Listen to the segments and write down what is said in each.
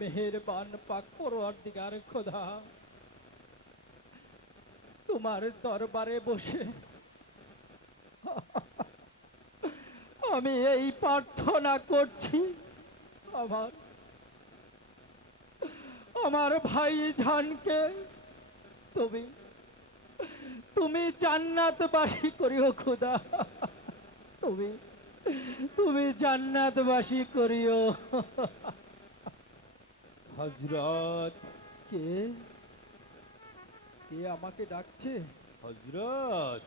মেহেরবান পাক পরওয়ারদিগার খোদা, তোমার দরবারে বসে আমি এই প্রার্থনা করছি, আমার আমার ভাই জানকে তুমি তুমি জান্নাতবাসী করিও খোদা, তুমি তুমি জান্নাতবাসী করিও। হযরত, কে কে আমাকে ডাকছে? হযরত,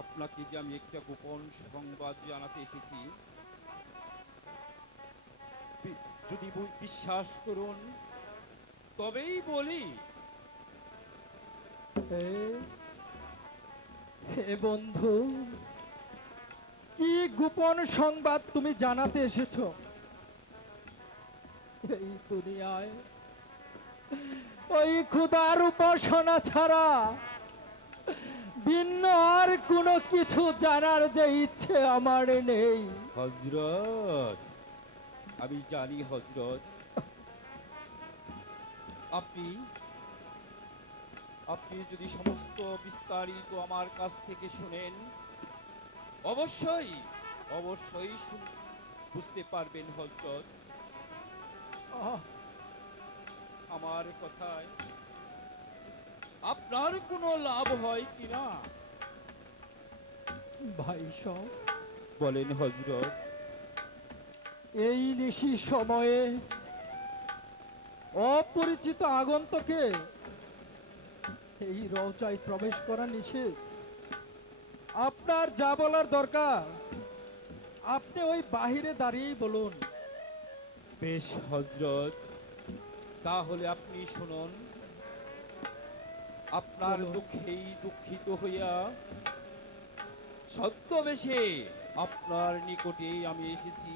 আপনাকে যে আমি একটা গোপন সংবাদ জানাতে এসেছি, যদি বিশ্বাস করুন তবেই বলি। হে বন্ধু, কি গোপন সংবাদ তুমি জানাতে এসেছো? এই দুনিয়ায় ওই খোদার উপাসনা ছাড়া ভিন্ন আর কোনো কিছু জানার যে ইচ্ছে আমার নেই। হযরত, আমি জানি হযরত, আপনি আপনি যদি সমস্ত বিস্তারিত আমার কাছ থেকে শুনেন, অবশ্যই অবশ্যই বুঝতে পারবেন হযরত আমার কথায় আপনার কোনো লাভ হয় কিনা। ভাই সব বলেন হযরত। এই নিশি সময়ে অপরিচিত আগন্তকে এই রওজায় প্রবেশ করা নিষেধ। আপনার যা বলার দরকার আপনি ওই বাহিরে দাঁড়িয়েই বলুন। বেশ হযরত, তাহলে আপনি শুনুন। আপনার দুঃখেই দুঃখিত হইয়া ছদ্মবেশে আপনার নিকটেই আমি এসেছি।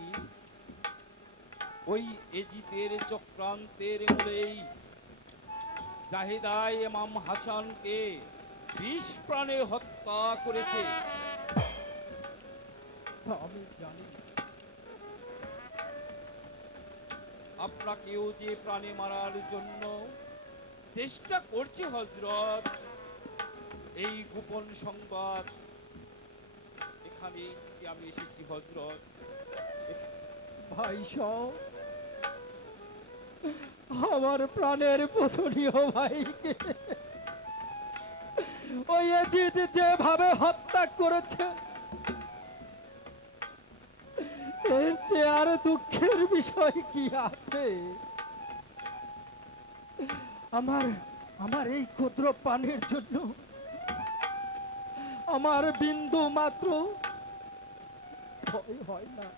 ওই এজিদের চক্রান্তের মূলেই জাহেদায় ইমাম হাসানকে ২০ প্রাণে হত্যা করেছে। আমি জানি আপনাকেও যে প্রাণে মারার জন্য চেষ্টা করছে হযরত, এই গোপন সংবাদ এখানে আমি এসেছি হযরত। ভাই সব আমার প্রাণের পূজনীয় ভাইকে ওই এজিদ যেভাবে হত্যা করেছে, এর চেয়ে আর দুঃখের বিষয় কি আছে? আমার আমার এই ক্ষুদ্র প্রাণের জন্য আমার বিন্দু মাত্র ভয় হয় না।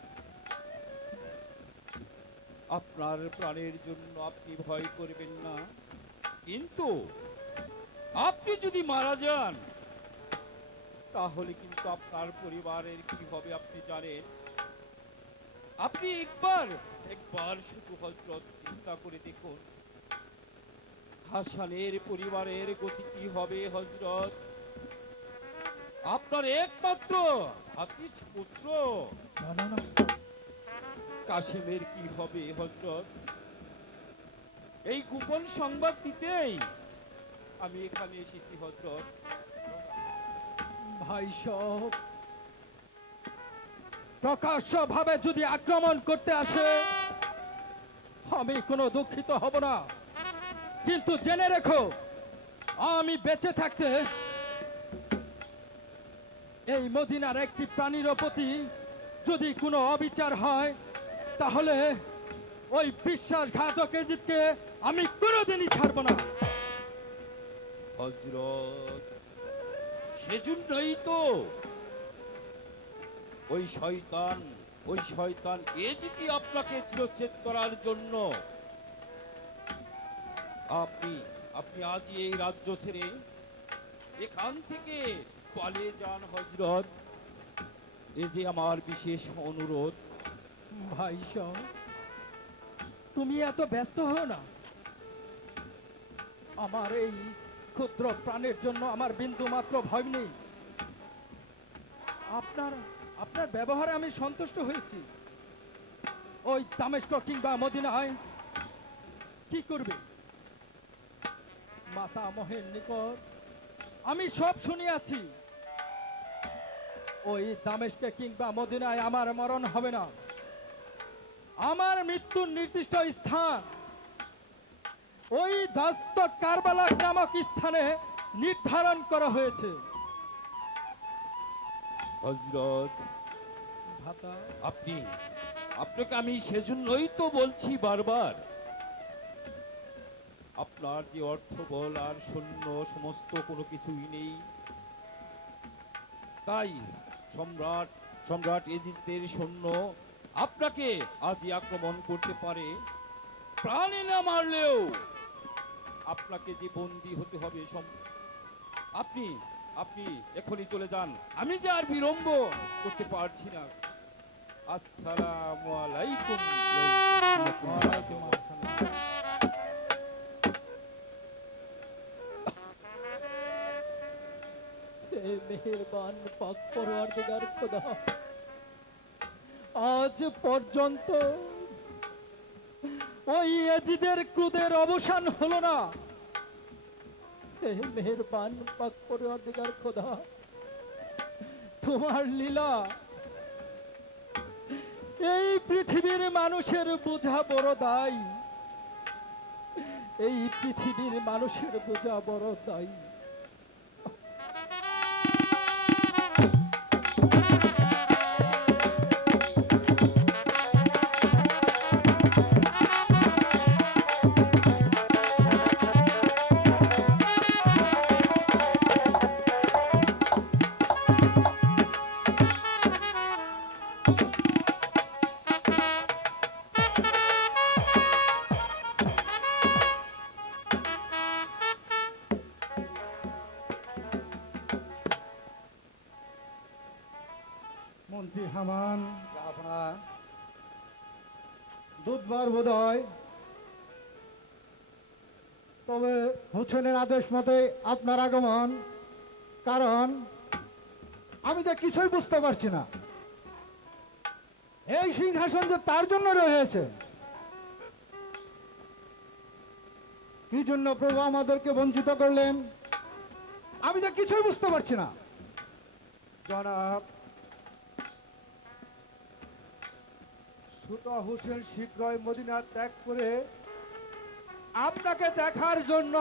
আপনার প্রাণের জন্য আপনি ভয় করবেন না, কিন্তু আপনি যদি মারা যান তাহলে কিন্তু আপনার পরিবারের কি হবে আপনি জানেন। আপনি একবার শুধু হযরত চিন্তা করে দেখুন, হাসানের পরিবারের গতি কি হবে হযরত। আপনার একমাত্র হাফিজ পুত্র কাসেমের কি হবে হযরত। এই গোপন সংবাদ দিতেই আমি এখানে এসেছি হযরত। ভাই সব প্রকাশ্য ভাবে যদি আক্রমণ করতে আসে আমি কোনো দুঃখিত হব না, কিন্তু জেনে রেখো আমি বেঁচে থাকতে এই মদিনার একটি প্রাণীর প্রতি যদি কোনো অবিচার হয় তাহলে ওই বিশ্বাসঘাতক এজিদকে আমি কোনোদিনই ছাড়ব না হযরত। সেজন্যই তো ওই শয়তান এজিদই আপনাকে চিরচ্ছেদ করার জন্য আপনি আজই এই রাজ্য ছেড়ে এখান থেকে পালিয়ে যান হযরত। এই যে আমার বিশেষ অনুরোধ। ভাই সব তুমি এত ব্যস্ত হও না, আমার এই ক্ষুদ্র প্রাণের জন্য আমার বিন্দু মাত্র ভয় নেই। আপনার ব্যবহারে আমি সন্তুষ্ট হয়েছি, ওই দামেস্ক কিংবা মদিনায় কি করবে? মাতা মহের নিকট আমি সব শুনিয়াছি। ওই দামেস্কে কিংবা মদিনায় আমার মরণ হবে না। আমার মৃত্যুর নির্দিষ্ট স্থান ওই দাস্ত কারবালা নামক স্থানে নির্ধারণ করা হয়েছে। হযরত, ভাতা, আপনাকে আমি সেজন্যই তো বলছি বারবার, আপনার যে অর্থবল আর সৈন্য সমস্ত কোনো কিছুই নেই, তাই সম্রাট সম্রাট এজিদের সৈন্য আপনাকে আজই আক্রমণ করতে পারে। প্রাণে না মারলেও আপনাকে যে বন্দী হতে হবে। আপনি আপনি এখনই চলে যান, আমি যে আর বিলম্ব করতে পারছি না। আসসালামু আলাইকুম। ওয়ালাইকুম আসসালাম। হে মেহেরবান পাক পরওয়ারদিগার খোদা, আজ পর্যন্ত ওই ইয়াজিদের ক্রোধের অবসান হলো না। হে মেহেরবান পাক পরওয়ারদিগার খোদা, তোমার লীলা এই পৃথিবীর মানুষের বোঝা বড় দায়। এই পৃথিবীর মানুষের বোঝা বড় দায়। মন্ত্রী হামান জাহাপনা, দুধবার বোধ হয়, তবে হোসেনের আদেশ মতে আপনার আগমন। কারণ আমি তো কিছুই বুঝতে পারছি না, এই সিংহাসন যে তার জন্য রয়েছে, কি জন্য প্রভু আমাদেরকে বঞ্চিত করলেন, আমি তো কিছুই বুঝতে পারছি না। জনাব, সুতা হোসেন শীঘ্রই মদিনা ত্যাগ করে আপনাকে দেখার জন্য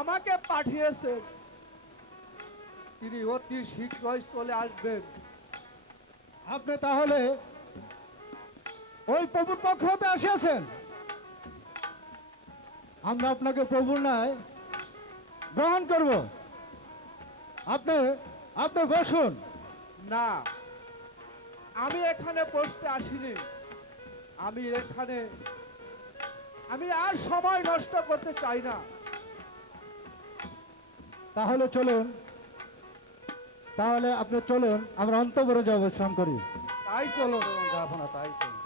আমাকে পাঠিয়েছেন। তিনি অতি শীঘ্রই চলে আসবেন। আপনি তাহলে ওই প্রভুর পক্ষ হতে আসিয়াছেন? আমরা আপনাকে প্রভুর ন্যায় গ্রহণ করব। আপনি আপনি বসুন। না, আমি এখানে বসতে আসিনি। আমি আর সময় নষ্ট করতে চাই না। তাহলে চলুন, তাহলে আপনি চলুন, আমরা অন্তঃপুরে যাবো, বিশ্রাম করি। তাই চলো। তাই চলুন।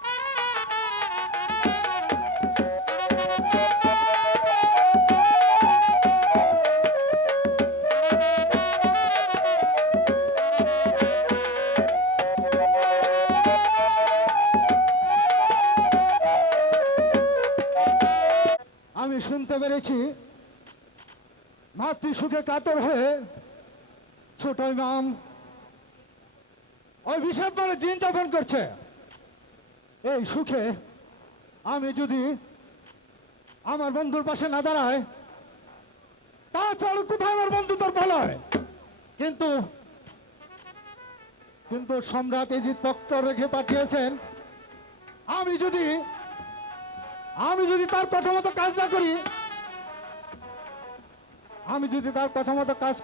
আমি শুনতে পেরেছি মাতৃ সুখে কাতর হয়ে ছোট ইমাম ওই বিষাদ বলে দিন যাপন করছে। এই সুখে আমি যদি আমার বন্ধুর পাশে না দাঁড়ায়, তাছাড়া কোথায় আমার বন্ধু তোর ভালো হয়। কিন্তু কিন্তু সম্রাট এজিদ পক্ষ রেখে পাঠিয়েছেন, আমি যদি তার কথা মতো কাজ না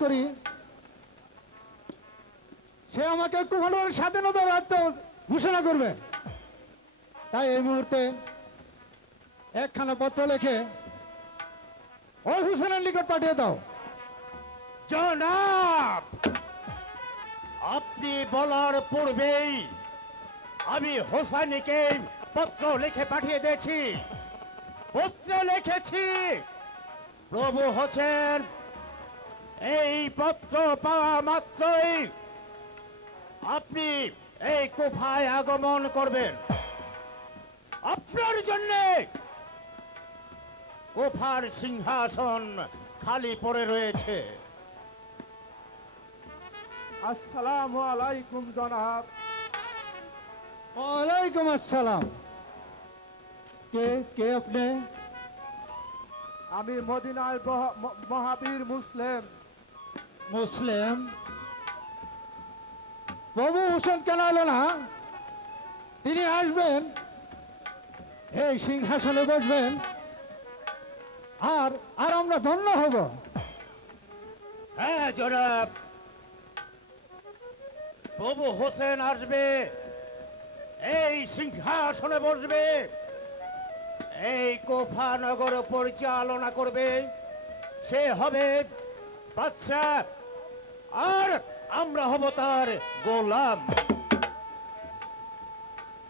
করি, সে আমাকে কুফলের স্বাধীনতার রাজ্য ঘোষণা করবে। তাই এই মুহূর্তে একখানা পত্র লিখে ওই হুসেনের নিকট পাঠিয়ে দাও। জনাব, আপনি বলার পূর্বেই আমি হোসেনকে পত্র লিখে পাঠিয়ে দিয়েছি। পত্রে লিখেছি, প্রভু হোসেন এই পত্র পাওয়া মাত্রই আপনি এই কুফায় আগমন করবেন। আপনার জন্যে কোফার সিংহাসন খালি পড়ে রয়েছে। আসসালামু আলাইকুম জনাব। ওয়ালাইকুম আসসালাম। কে কে আপনি? আমি মদিনার মহাবীর মুসলিম। মুসলিম? প্রভু হোসেন কেন এলো না? তিনি আসবেন, এই সিংহাসনে বসবেন, আর আর আমরা ধন্য হব। হ্যাঁ জনাব, প্রভু হোসেন আসবে, এই সিংহাসনে বসবে, এই কোফা নগর পরিচালনা করবে, সে হবে বাদশা, আর আমরা হব তার গোলাম।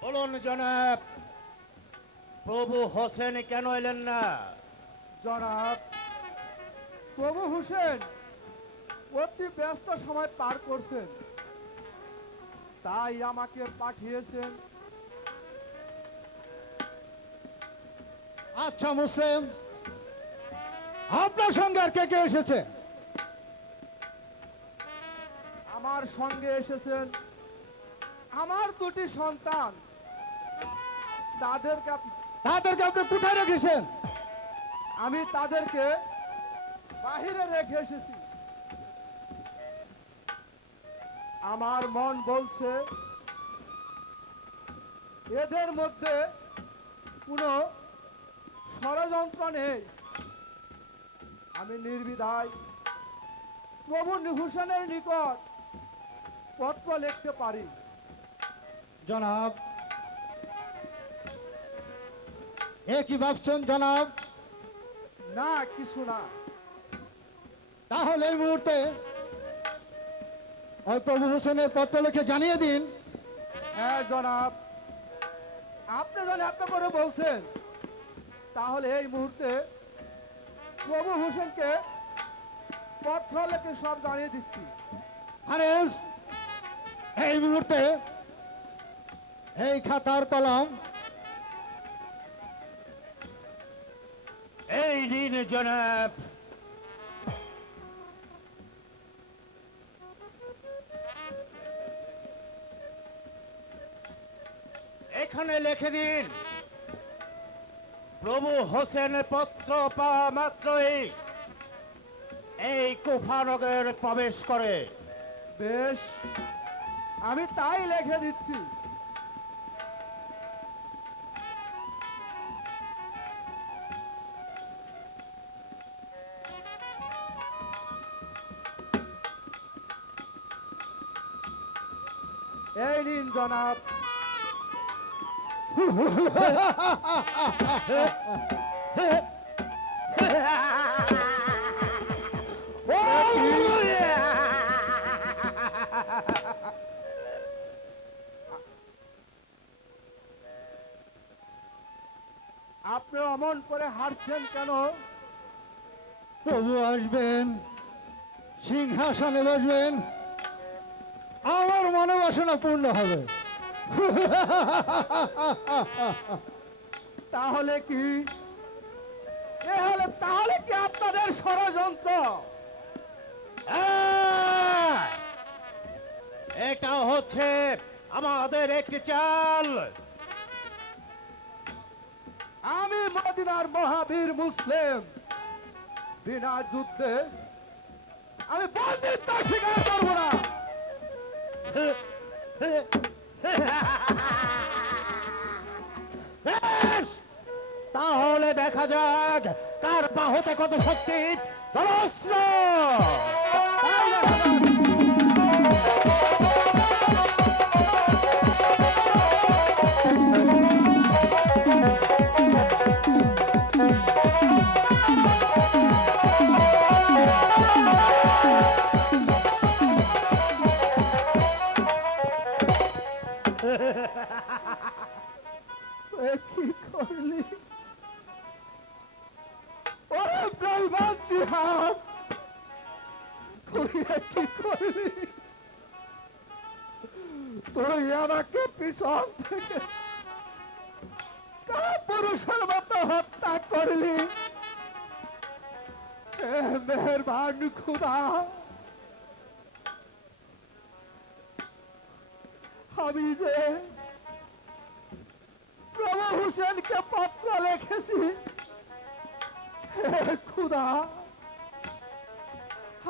বলুন জনাব, প্রভু হোসেন কেন এলেন না? জনাব, প্রভু হোসেন অতি ব্যস্ত সময় পার করছেন, তাই আমাকে পাঠিয়েছেন। আচ্ছা মুসলিম, আপনার সঙ্গে আর কে কে এসেছে? আমার সঙ্গে এসেছেন আমার দুটি সন্তান। তাদেরকে তাদেরকে আপনি কোথায় রেখেছেন? আমি তাদেরকে বাহিরে রেখে এসেছি। আমার মন বলছে এদের মধ্যে কোনো ষড়যন্ত্র নেই। আমি নির্বিধায় প্রভু হোসেনের নিকট পত্র লিখতে পারি। জনাব, এ কি ভাবছেন জনাব? না, কিছু না। তাহলে এই মুহূর্তে ওই প্রভু হোসেনের পত্র লিখে জানিয়ে দিন। হ্যাঁ জনাব, আপনি যখন এত করে বলছেন, তাহলে এই মুহূর্তে প্রভু হোসেনকে পত্র লিখে সব জানিয়ে দিচ্ছি। হারেস, এই মুহূর্তে এই খাতার কলম এই নিন জনাব। এখানে লিখে দিন, প্রভু হোসেন পত্র পাওয়া মাত্রই এই কুফানগর প্রবেশ করে। বেশ, আমি তাই লিখে দিচ্ছি। এই নিন জনাব। আপনি অমন করে হারছেন কেন? প্রভু আসবেন, সিংহাসনে বসবেন, আমার মনোবাসনা পূর্ণ হবে। তাহলে কি তাহলে কি আপনাদের ষড়যন্ত্র? এটা হচ্ছে আমাদের একটি চাল। আমি মদিনার মহাবীর মুসলিম, বিনা যুদ্ধে আমি বন্দিত্ব স্বীকার করব না। বেশ, তাহলে দেখা যাক কার বাহুতে কত শক্তি। অস্ত্র! তাই দেখা যাক। এ কি করলি? ওরে ব্রাহ্মণ জিহাদ, তুই এ কি করলি? তুই আমাকে পিছন থেকে পুরুষের মতো হত্যা করলি। এ মেহেরবান খুদা, আমি যে প্রভু হুসেনকে পত্র লিখেছি, হে খুদা,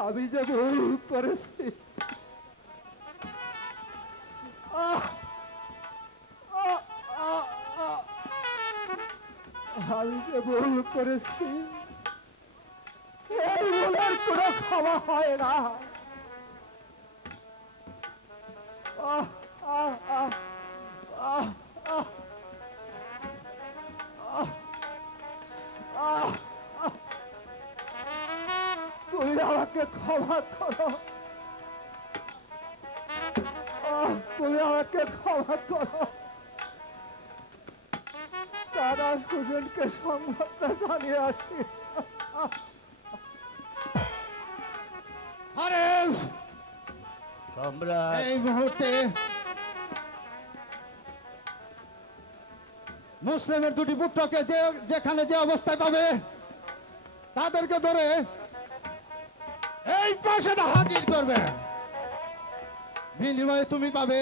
আমি যে ভুল করেছি। আহ, আহ, আহ, আহ, আমি যে ভুল করেছি, এই ভুলের কোনো ক্ষমা হয় না। আহ, আহ, আহ, আহ, আহ, আহ, আহ, আহ। তুমি আমাকে ক্ষমা করো। তুমি আমাকে ক্ষমা করো। দাদা সুজনকে সংবাদটা জানিয়ে আসি। হারেস, সম্রাট এই মুহূর্তে মুসলিমের দুটি পুত্রকে যেখানে যে অবস্থায় পাবে তাদেরকে ধরে এই প্রাসাদে হাজির করবে। বিনিময়ে তুমি পাবে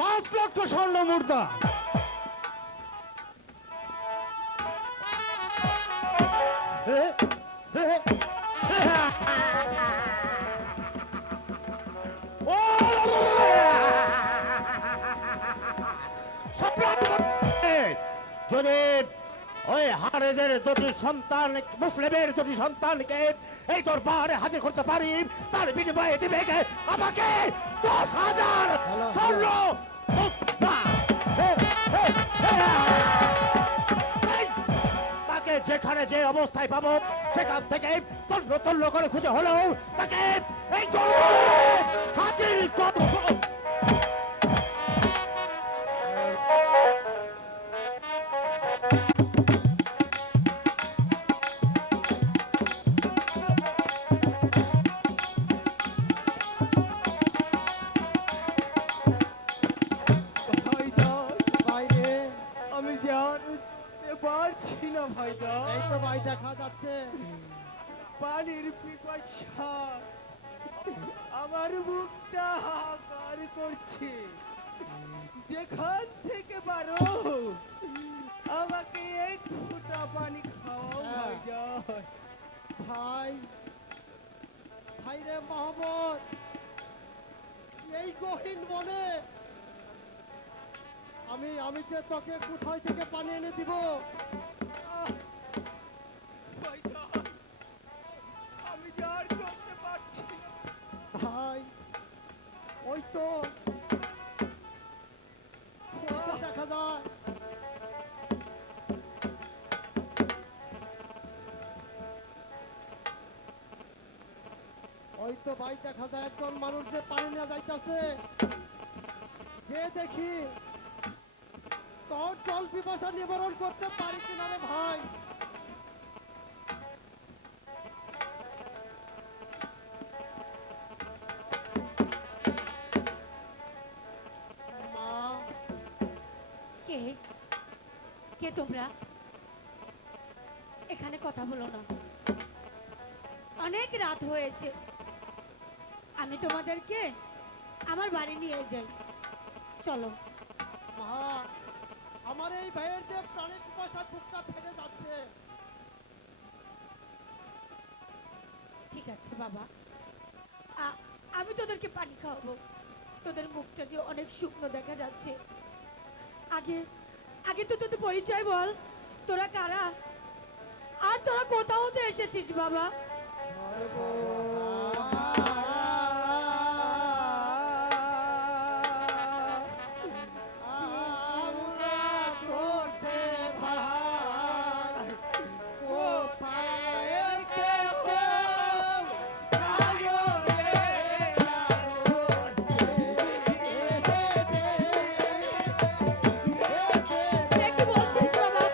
5 লক্ষ স্বর্ণ মুদ্রা। যদি ওই হারেজের দুটি সন্তান, মুসলিমের দুটি সন্তানকে এই দরবারে হাজির করতে পারি, তার বিনিময়ে দিবে আমাকে 10,000 স্বর্ণ মুদ্রা। তাকে যেখানে যে অবস্থায় পাবো সেখান থেকে তন্ন তন্ন করে খুঁজে হলেও তাকে এই দরবারে হাজির করব। বাইরে আমি যে আর উঠতে পারছি না ভাইজান। এই তো ভাই দেখা যাচ্ছে। পানির পিপাসা আমার মুখটা হাহাকার করছে। যেখান থেকে পারো আমাকে এক ফোঁটা পানি খাওয়াও ভাইজান। ভাই, ভাই রে মোহাম্মদ, এই গহীন বনে আমি যে তোকে কোথায় থেকে পানি এনে দিব? ভাইজান, আমি যে আর করতে পারছি না। ভাই, ওই তো দেখা যায়। ওই তো ভাই দেখা যায় একজন মানুষ যে পানি নিয়ে যাইতেছে। যে দেখি তোর জল পিপাসা নিবারণ করতে পারি কিনা রে ভাই। মা, কে কে তোমরা? এখানে কথা বলো না, অনেক রাত হয়েছে। আমি তোমাদেরকে আমার বাড়ি নিয়ে যাই, চলো। মা, আমার এই ভাইয়ের যে প্রাণের পিপাসা বুকটা ফেটে যাচ্ছে। ঠিক আছে বাবা, আমি তোদেরকে পানি খাওয়াবো। তোদের মুখটা যে অনেক শুকনো দেখা যাচ্ছে। আগে আগে তো তোদের পরিচয় বল, তোরা কারা আর তোরা কোথাও তো এসেছিস বাবা? কে কি বলছিস বাবা?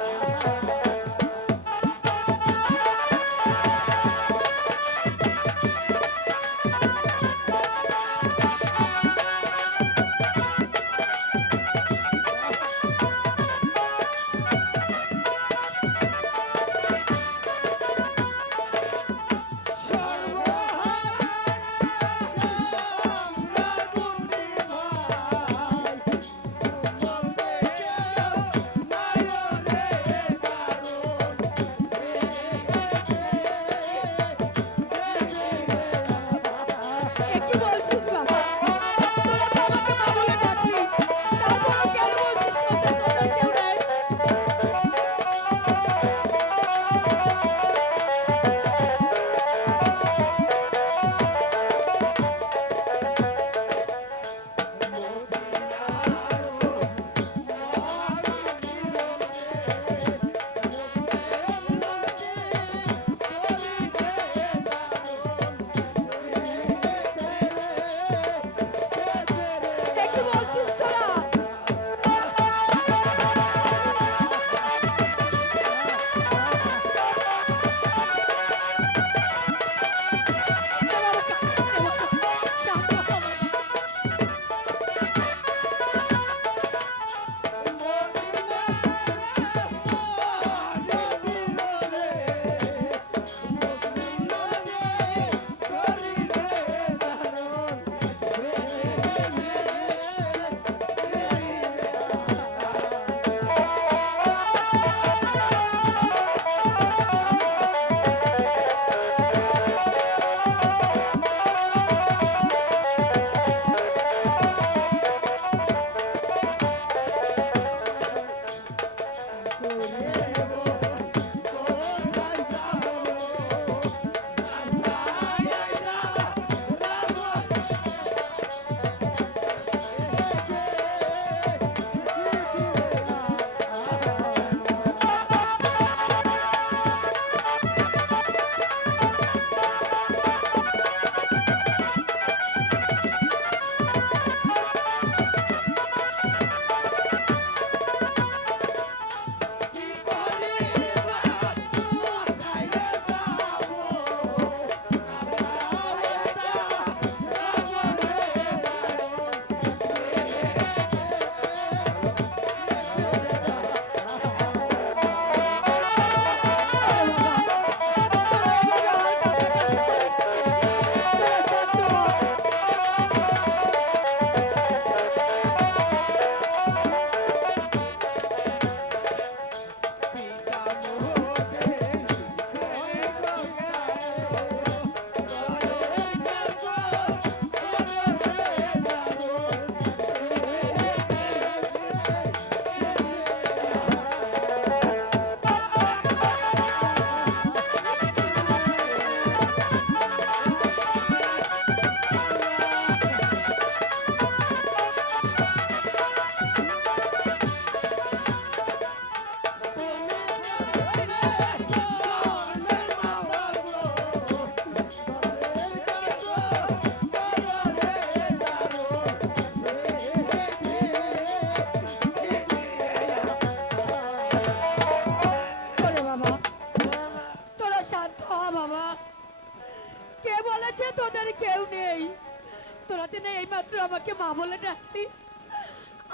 রাখলি?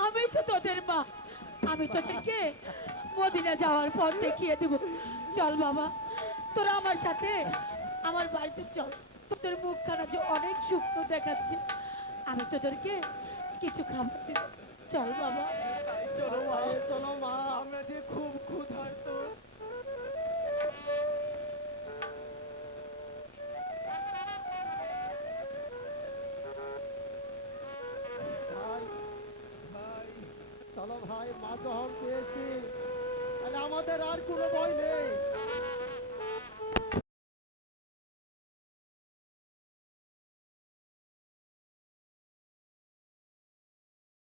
আমি তো তোদের মা, আমি তোদেরকে মদিনা যাওয়ার পথ দেখিয়ে দেব। চল বাবা, তোরা আমার সাথে আমার বাড়িতে চল। তোদের মুখখানা যে অনেক শুকনো দেখাচ্ছে, আমি তোদেরকে কিছু খাবার দেব। চল বাবা। চলো মা, চলো মা, আমরা যে খুব ক্ষুধার্ত। ভাই ভাই চলো ভাই, মা যখন পেয়েছি তাহলে আমাদের আর কোনো ভয় নেই।